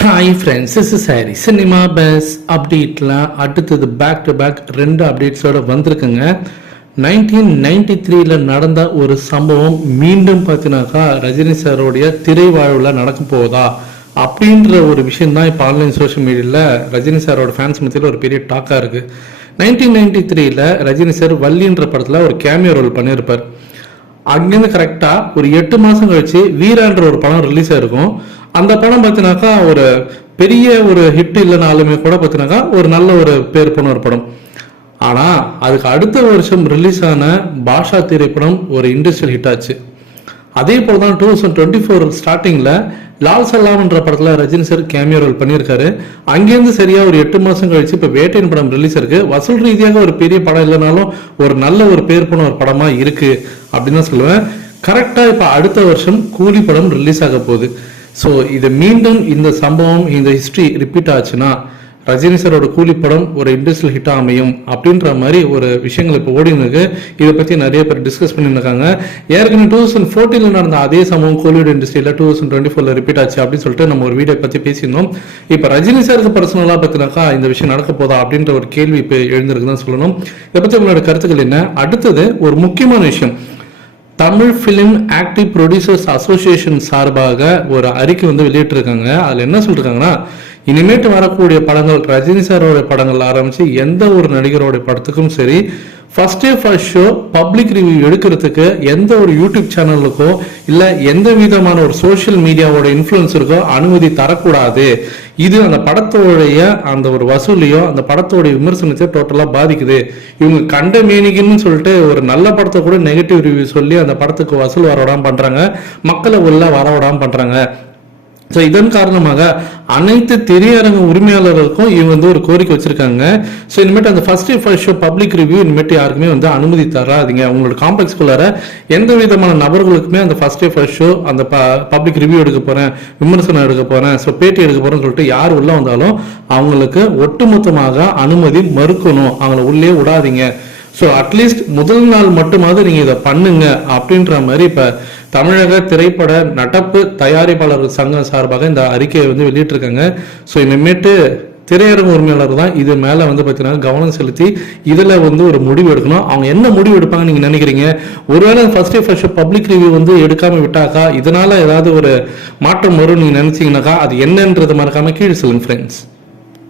Hi friends is sorry cinema buzz அப்டேட்லாம் அடுத்தது back to back ரெண்டு அப்டேட்ஸோட வந்திருக்குங்க. நைன்டீன் நைன்டி த்ரீல நடந்த ஒரு சம்பவம் மீண்டும் பார்த்தீங்கன்னாக்கா ரஜினி சாரோடைய திரை வாழ்வில் நடக்க போகுதா? அப்படின்ற ஒரு விஷயம் தான் இப்போ ஆன்லைன் சோஷியல் மீடியாவில் ரஜினி சாரோட ஃபேன்ஸ் மத்தியில் ஒரு பெரிய டாக்காக இருக்குது நைன்டீன் நைன்டி த்ரீல ரஜினி சார் வள்ளின்ற படத்தில் ஒரு கேமியோ ரோல் பண்ணியிருப்பார். அங்கேருந்து கரெக்டாக ஒரு எட்டு மாதம் கழிச்சு வீரான்ற ஒரு படம் ரிலீஸ் ஆயிருக்கும். அந்த படம் பார்த்தினாக்கா ஒரு பெரிய ஒரு ஹிட் இல்லைனாலுமே கூட பார்த்தினாக்கா ஒரு நல்ல ஒரு பேர் போன ஒரு படம். ஆனால் அதுக்கு அடுத்த வருஷம் ரிலீஸ் ஆன பாஷா திரைப்படம் ஒரு இண்டஸ்ட்ரியல் ஹிட் ஆச்சு. அதே போல் தான் டூ தௌசண்ட் டுவெண்ட்டி ஃபோர் ஸ்டார்டிங்கில் லால் சல்லாம்ன்ற படத்தில் ரஜினி சார் கேமியோ ரோல் பண்ணியிருக்காரு. அங்கேருந்து சரியாக ஒரு எட்டு மாதம் கழிச்சு இப்போ வேட்டையின் படம் ரிலீஸ் இருக்கு. வசூல் ரீதியாக ஒரு பெரிய படம் இல்லைனாலும் ஒரு நல்ல ஒரு பேர் போன ஒரு படமாக இருக்குது அப்படின்னு தான் சொல்லுவேன். கரெக்டாக இப்போ அடுத்த வருஷம் கூலி படம் ரிலீஸ் ஆக போகுது. ஸோ இது மீண்டும் இந்த சம்பவம் இந்த ஹிஸ்ட்ரி ரிப்பீட் ஆச்சுன்னா ரஜினி சாரோட கூலி படம் ஒரு இண்டஸ்ட்ரியல் ஹிட் அமையும் அப்படின்ற மாதிரி ஒரு விஷயங்கள் இப்போ ஓடினு இதை பற்றி நிறைய பேர் டிஸ்கஸ் பண்ணியிருக்காங்க ஏற்கனவே டூ தௌசண்ட் ஃபோர்டீனில் நடந்த அதே சம்பவம் கோலிவுட் இண்டஸ்ட்ரியில் டூ தௌசண்ட் டுவெண்ட்டி ஃபோரில் ரிப்பீட் ஆச்சு அப்படின்னு சொல்லிட்டு நம்ம ஒரு வீடியோ பற்றி பேசியிருந்தோம். இப்போ ரஜினி சாருக்கு பர்சனலாக பார்த்தினாக்கா இந்த விஷயம் நடக்க போதா அப்படின்ற ஒரு கேள்வி இப்போ எழுந்திருக்கு தான் சொல்லணும். இதை பற்றி உங்களோட கருத்துக்கள் என்ன? அடுத்தது ஒரு முக்கியமான விஷயம். Tamil film active producers association சார்பாக ஒரு அறிக்கை வந்து வெளியிட்டிருக்காங்க. அதில் என்ன சொல்லிருக்காங்கன்னா இனிமேட்டு வரக்கூடிய படங்கள் ரஜினி சாரோட படங்கள் ஆரம்பித்து எந்த ஒரு நடிகரோட படத்துக்கும் சரி first day first show public review எடுக்கிறதுக்கு எந்த ஒரு யூடியூப் சேனலுக்கோ இல்லை எந்த விதமான ஒரு சோஷியல் மீடியாவோட இன்ஃப்ளூயன்ஸருக்கோ அனுமதி தரக்கூடாது. இது அந்த படத்தோடைய அந்த ஒரு வசூலையோ அந்த படத்தோடைய விமர்சனத்தையோ டோட்டலாக பாதிக்குது. இவங்க கண்ட மேனிக்குன்னு சொல்லிட்டு ஒரு நல்ல படத்தை கூட நெகட்டிவ் ரிவ்யூ சொல்லி அந்த படத்துக்கு வசூல் வர விடாமல் பண்ணுறாங்க மக்களை உள்ள வர பண்ணுறாங்க ஸோ இதன் காரணமாக அனைத்து திரையரங்கு உரிமையாளர்களுக்கும் இவங்க வந்து ஒரு கோரிக்கை வச்சிருக்காங்க. ஸோ இனிமேட்டு அந்த first first show public review இனிமேட்டு யாருக்குமே வந்து அனுமதி தராதிங்க உங்களோட காம்ப்ளெக்ஸ்குள்ளார எந்த விதமான நபர்களுக்குமே அந்த ஃபர்ஸ்ட் ஃபர்ஸ்ட் ஷோ அந்த பப்ளிக் ரிவ்யூ எடுக்க போகிறேன் விமர்சனம் எடுக்க போகிறேன் ஸோ பேட்டி எடுக்க போகிறேன்னு சொல்லிட்டு யார் உள்ளே வந்தாலும் அவங்களுக்கு ஒட்டுமொத்தமாக அனுமதி மறுக்கணும். அவங்கள உள்ளே விடாதீங்க. ஸோ அட்லீஸ்ட் முதல் நாள் மட்டுமாவது நீங்கள் இதை பண்ணுங்க அப்படின்ற மாதிரி இப்போ தமிழக திரைப்பட நடப்பு தயாரிப்பாளர் சங்கம் சார்பாக இந்த அறிக்கையை வந்து வெளியிட்டிருக்காங்க. ஸோ இனிமேட்டு திரையரங்கு உரிமையாளர் தான் இது மேலே வந்து பார்த்தீங்கன்னா கவனம் செலுத்தி இதில் வந்து ஒரு முடிவு எடுக்கணும். அவங்க என்ன முடிவு எடுப்பாங்க நீங்கள் நினைக்கிறீங்க? ஒருவேளை first day first public review வந்து எடுக்காமல் விட்டாக்கா இதனால ஏதாவது ஒரு மாற்றம் வரும் நீங்கள் நினைச்சீங்கன்னாக்கா அது என்னன்றது மறக்காம கீழே சொல்லுங்க ஃப்ரெண்ட்ஸ்